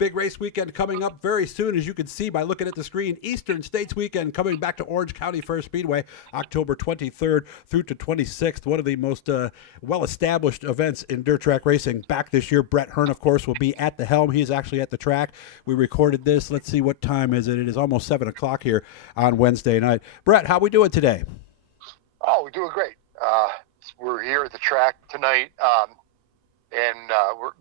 Big race weekend coming up very soon, as you can see by looking at the screen. Eastern States weekend coming back to Orange County Fair Speedway, October 23rd through to 26th. One of the most well-established events in dirt track racing back this year. Brett Hearn, of course, will be at the helm. He is actually at the track. We recorded this. Let's see, what time is it? It is almost 7 o'clock here on Wednesday night. Brett, how we doing today? Oh, we're doing great. We're here at the track tonight. And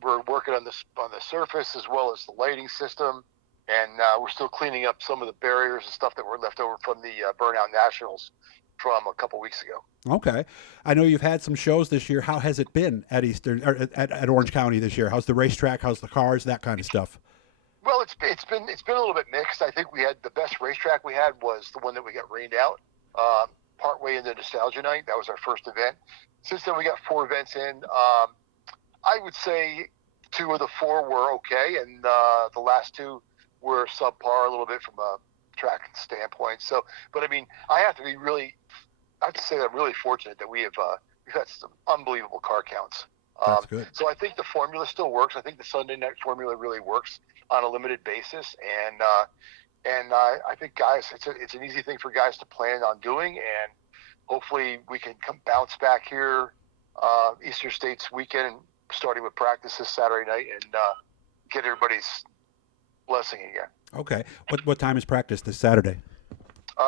we're working on the surface as well as the lighting system, and we're still cleaning up some of the barriers and stuff that were left over from the Burnout Nationals from a couple weeks ago. Okay, I know you've had some shows this year. How has it been at Eastern or at Orange County this year? How's the racetrack? How's the cars? That kind of stuff. Well, it's been a little bit mixed. I think we had the best racetrack we had was the one that we got rained out partway into Nostalgia Night. That was our first event. Since then, we got 4 events in. I would say 2 of the 4 were okay, and the last 2 were subpar a little bit from a track standpoint. So, but I mean, I have to say that I'm really fortunate that we've had some unbelievable car counts. That's good. So I think the formula still works. I think the Sunday night formula really works on a limited basis, and I think guys, it's an easy thing for guys to plan on doing, and hopefully we can bounce back here Eastern States weekend, starting with practice this Saturday night, and get everybody's blessing again. Okay. What time is practice this Saturday?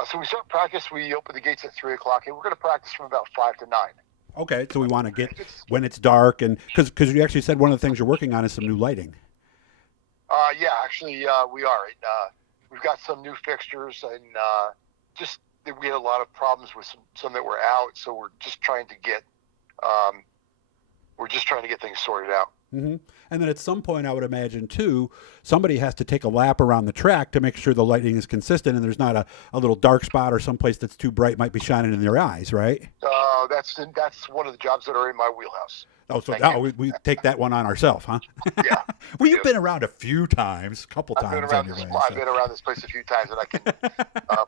So we start practice. We open the gates at 3 o'clock, and we're going to practice from about 5 to 9. Okay. So we want to get when it's dark, and because you actually said one of the things you're working on is some new lighting. Yeah, actually, we are. We've got some new fixtures, and we had a lot of problems with some that were out, so we're just trying to get things sorted out. Mm-hmm. And then at some point, I would imagine, too, somebody has to take a lap around the track to make sure the lighting is consistent and there's not a little dark spot or someplace that's too bright might be shining in their eyes, right? That's one of the jobs that are in my wheelhouse. Oh, so we take that one on ourselves, huh? Yeah. Well, you've been around a few times, a couple times anyway. I've been around this place a few times, and I can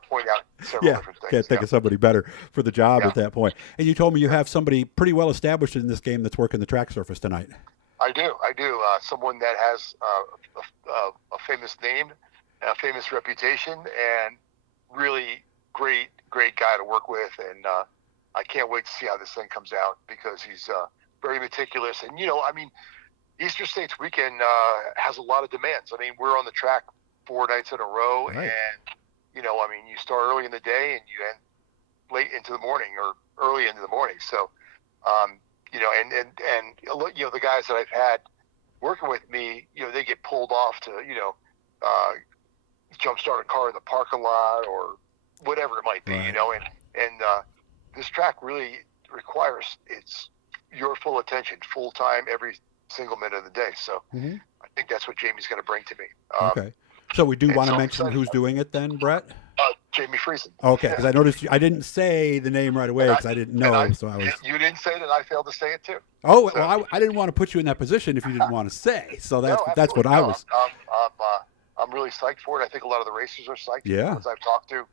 point out several different things. Can't think of somebody better for the job at that point. And you told me you have somebody pretty well established in this game that's working the track surface tonight. I do. Someone that has a famous name, a famous reputation, and really great guy to work with. And I can't wait to see how this thing comes out, because he's very meticulous. And, Eastern States weekend has a lot of demands. I mean, we're on the track 4 nights in a row, right. And, you start early in the day and you end late into the morning or early into the morning. So, the guys that I've had working with me, they get pulled off to, jumpstart a car in the parking lot or whatever it might be, right. And this track really requires your full attention, full time, every single minute of the day. So mm-hmm. I think that's what Jamie's going to bring to me. Okay. So we do want to mention who's doing it then, Brett? Jamie Friesen. Okay, because I noticed I didn't say the name right away because I didn't know. You didn't say it, and I failed to say it too. Oh, so. Well, I didn't want to put you in that position if you didn't want to say. So that's what I was. I'm really psyched for it. I think a lot of the racers are psyched. Yeah. The ones I've talked to,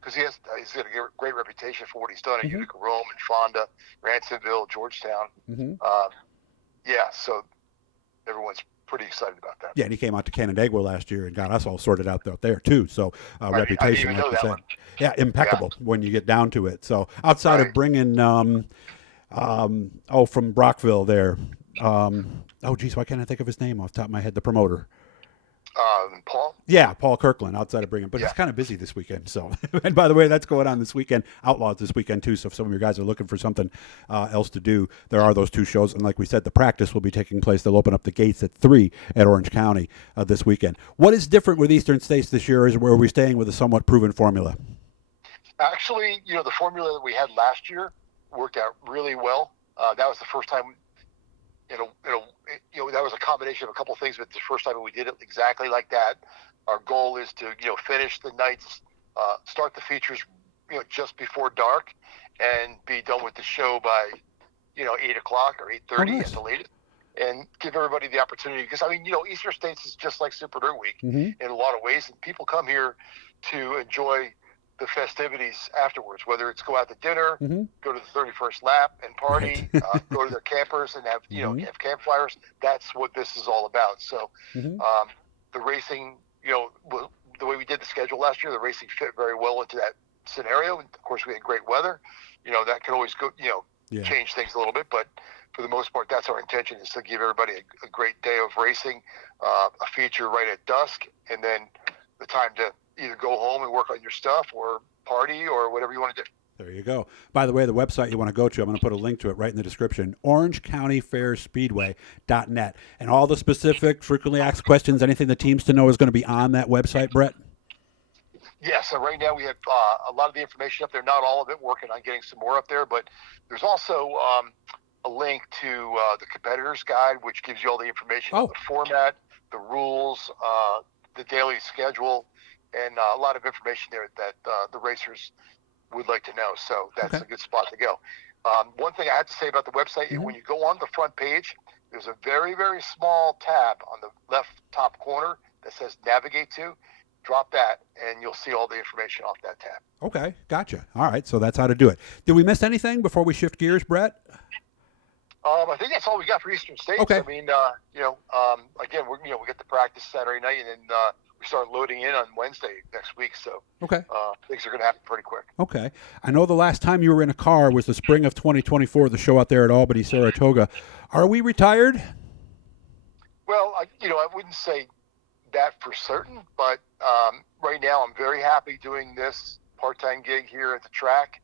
because he's got a great reputation for what he's done at mm-hmm. Utica Rome and Fonda, Ransomville, Georgetown. Mm-hmm. So everyone's pretty excited about that. Yeah, and he came out to Canandaigua last year and got us all sorted out there too. So reputation, like you said, yeah, impeccable when you get down to it. So outside of bringing, from Brockville there, why can't I think of his name off the top of my head? The promoter. Paul? Yeah, Paul Kirkland, outside of bringing, but he's kind of busy this weekend. So, and by the way, that's going on this weekend. Outlaws this weekend too. So if some of your guys are looking for something else to do, there are those 2 shows. And like we said, the practice will be taking place. They'll open up the gates at 3 at Orange County this weekend. What is different with Eastern States this year? Is where we're staying with a somewhat proven formula? Actually, the formula that we had last year worked out really well. That was the first time. That was a combination of a couple of things, but the first time we did it exactly like that. Our goal is to, finish the nights, start the features, just before dark, and be done with the show by, 8 o'clock or 8:30 at the latest, and give everybody the opportunity. Because Eastern States is just like Super Dirt Week mm-hmm. in a lot of ways, and people come here to enjoy the festivities afterwards, whether it's go out to dinner, Mm-hmm. go to the 31st lap and party, Right. go to their campers and have, Mm-hmm. have campfires. That's what this is all about. So Mm-hmm. the racing, the way we did the schedule last year, the racing fit very well into that scenario. And of course, we had great weather. That could always go, Yeah. change things a little bit, but for the most part, that's our intention, is to give everybody a great day of racing, a feature right at dusk, and then the time to either go home and work on your stuff or party or whatever you want to do. There you go. By the way, the website you want to go to, I'm going to put a link to it right in the description, orangecountyfairspeedway.net. And all the specific, frequently asked questions, anything the teams to know is going to be on that website, Brett? Yeah, so right now we have a lot of the information up there, not all of it, working on getting some more up there, but there's also a link to the competitors guide, which gives you all the information on the format, the rules, the daily schedule, and a lot of information there that the racers would like to know. So that's a good spot to go. One thing I have to say about the website, when you go on the front page, there's a very, very small tab on the left top corner that says navigate to. Drop that, and you'll see all the information off that tab. Okay, gotcha. All right, so that's how to do it. Did we miss anything before we shift gears, Brett? I think that's all we got for Eastern States. Okay. I mean, again, we get the practice Saturday night, and then we start loading in on Wednesday next week. So things are going to happen pretty quick. Okay. I know the last time you were in a car was the spring of 2024, the show out there at Albany, Saratoga. Are we retired? Well, I wouldn't say that for certain, but right now I'm very happy doing this part-time gig here at the track.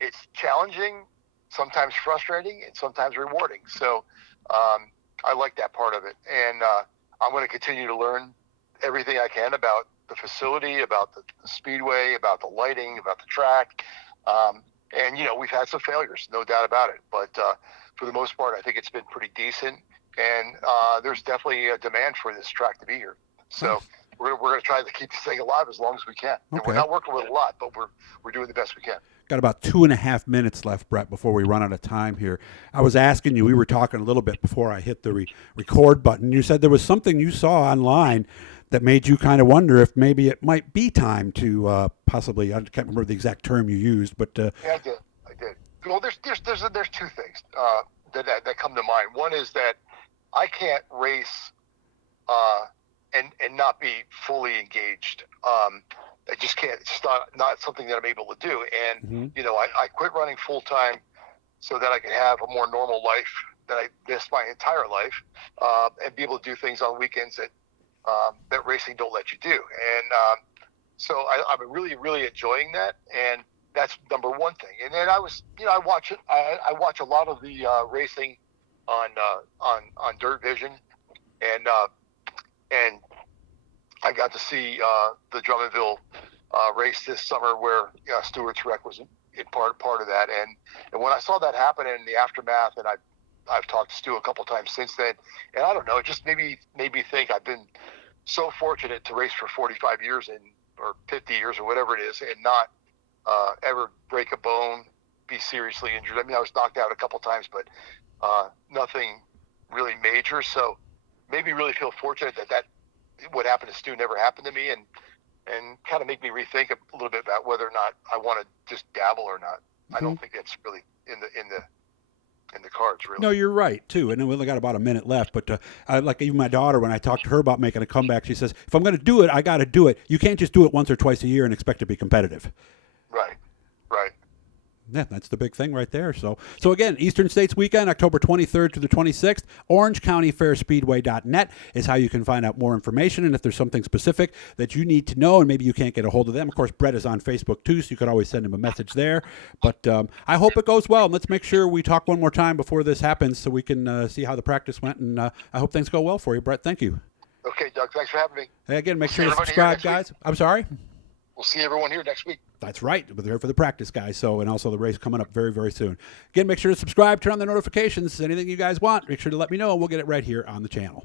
It's challenging, sometimes frustrating, and sometimes rewarding. So I like that part of it. And I'm going to continue to learn everything I can about the facility, about the speedway, about the lighting, about the track. And, we've had some failures, no doubt about it. But for the most part, I think it's been pretty decent. And there's definitely a demand for this track to be here. So we're going to try to keep this thing alive as long as we can. And we're not working with a lot, but we're doing the best we can. Got about 2.5 minutes left, Brett, before we run out of time here. I was asking you, we were talking a little bit before I hit the record button. You said there was something you saw online that made you kind of wonder if maybe it might be time to possibly, I can't remember the exact term you used, but... Yeah, I did. Well, there's two things that come to mind. One is that I can't race and not be fully engaged. I just can't. It's just not something that I'm able to do. And I quit running full time so that I can have a more normal life that I missed my entire life, and be able to do things on weekends that racing don't let you do. And so I'm really, really enjoying that. And that's number one thing. And then I watch it. I watch a lot of the racing on Dirt Vision, and I got to see the Drummondville race this summer, where Stewart's wreck was in part of that. And when I saw that happen in the aftermath, and I've talked to Stu a couple times since then, and I don't know, it just made me think I've been so fortunate to race for 45 years or 50 years or whatever it is, and not ever break a bone, be seriously injured. I mean, I was knocked out a couple times, but nothing really major. So made me really feel fortunate that what happened to Stu never happened to me, and kind of make me rethink a little bit about whether or not I want to just dabble or not. I don't think that's really in the cards, really. No, you're right too. And we only got about a minute left, but like even my daughter, when I talked to her about making a comeback, she says, if I'm going to do it, I got to do it. You can't just do it once or twice a year and expect to be competitive. Right. Yeah, that's the big thing right there. So again, Eastern States Weekend, October 23rd to the 26th, orangecountyfairspeedway.net is how you can find out more information. And if there's something specific that you need to know and maybe you can't get a hold of them, of course, Brett is on Facebook too, so you could always send him a message there. But I hope it goes well. And let's make sure we talk one more time before this happens so we can see how the practice went. And I hope things go well for you, Brett. Thank you. Okay, Doug, thanks for having me. Hey, again, make sure to subscribe, guys. I'm sorry? We'll see everyone here next week. That's right. We're there for the practice, guys. So, and also the race coming up very, very soon. Again, make sure to subscribe, turn on the notifications. Anything you guys want, make sure to let me know, and we'll get it right here on the channel.